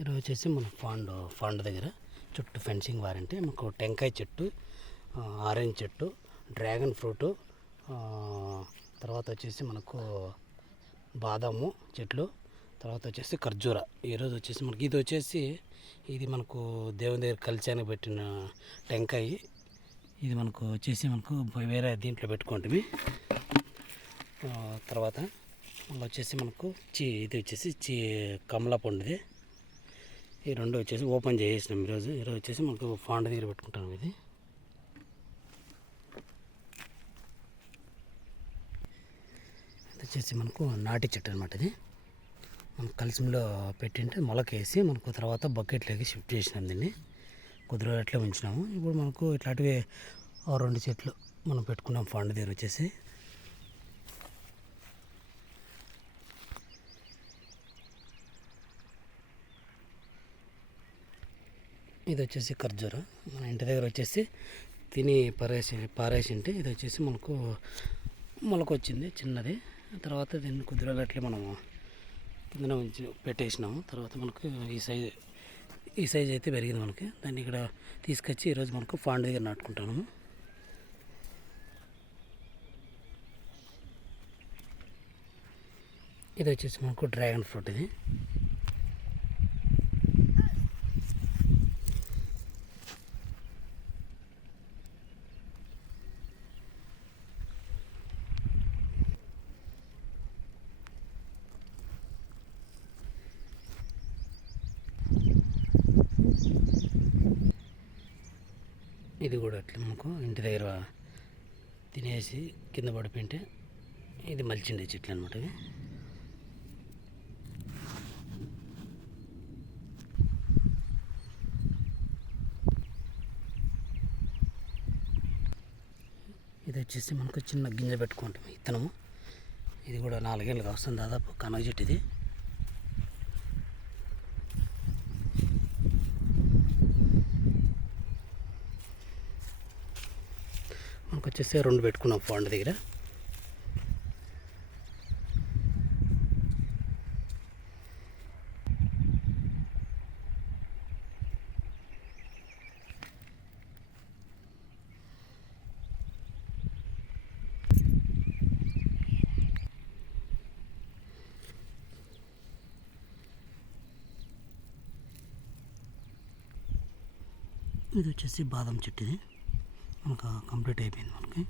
ఈరోజు వచ్చేసి మన ఫాండ్ దగ్గర చుట్టూ ఫెన్సింగ్ వారంటే మనకు టెంకాయ చెట్టు, ఆరెంజ్ చెట్టు, డ్రాగన్ ఫ్రూటు, తర్వాత వచ్చేసి మనకు బాదాము చెట్లు, తర్వాత వచ్చేసి ఖర్జూర. ఈరోజు వచ్చేసి మనకి ఇది మనకు దేవుని దగ్గర కలిసానికి పెట్టిన టెంకాయ. ఇది మనకు వచ్చేసి మనకు వేరే దీంట్లో పెట్టుకుంటే తర్వాత మళ్ళీ వచ్చేసి మనకు ఇది వచ్చేసి కమలా పండుది. ఈ రెండు వచ్చేసి ఓపెన్ చేసేసినాం ఈరోజు వచ్చేసి మనకు ఫాండ్ దగ్గర పెట్టుకుంటాం. ఇది వచ్చేసి మనకు నాటి చెట్టు అనమాట. ఇది మనం కలిసిలో పెట్టింటే మొలకేసి మనకు తర్వాత బకెట్లోకి షిఫ్ట్ చేసినాం. దీన్ని కొద్ది రోజులు అట్లే ఉంచినాము. ఇప్పుడు మనకు ఇట్లాంటివి 2 చెట్లు మనం పెట్టుకున్నాం ఫాండ్ దగ్గర వచ్చేసి. ఇది వచ్చేసి ఖర్జూర. మన ఇంటి దగ్గర వచ్చేసి తిని పారేసింటే ఇది వచ్చేసి మనకు మొలకొచ్చింది చిన్నది. తర్వాత దీన్ని కొద్ది రోజులు అట్లే మనం కిందన ఉంచి పెట్టేసినాము. తర్వాత మనకు ఈ సైజ్ అయితే పెరిగింది మనకి. దాన్ని ఇక్కడ తీసుకొచ్చి ఈరోజు మనకు ఫాండ్ దగ్గర నాటుకుంటాము. ఇది వచ్చేసి మనకు డ్రాగన్ ఫ్రూట్. ఇది కూడా అట్లా మనకు ఇంటి దగ్గర తినేసి కింద పడిపోయింటే ఇది మలిచిండే చెట్లు అనమాట. ఇది వచ్చేసి మనకు చిన్న గింజ పెట్టుకుంటాం ఇత్తనము. ఇది కూడా 4 ఏళ్ళకి వస్తుంది దాదాపు. కనగ చెట్టు ఇది. మనకు వచ్చేసి 2 పెట్టుకున్నాం ఫాండ్ దగ్గర. ఇది వచ్చేసి బాదం చెట్టు. ఇది మనకు కంప్లీట్ అయిపోయింది మనకి.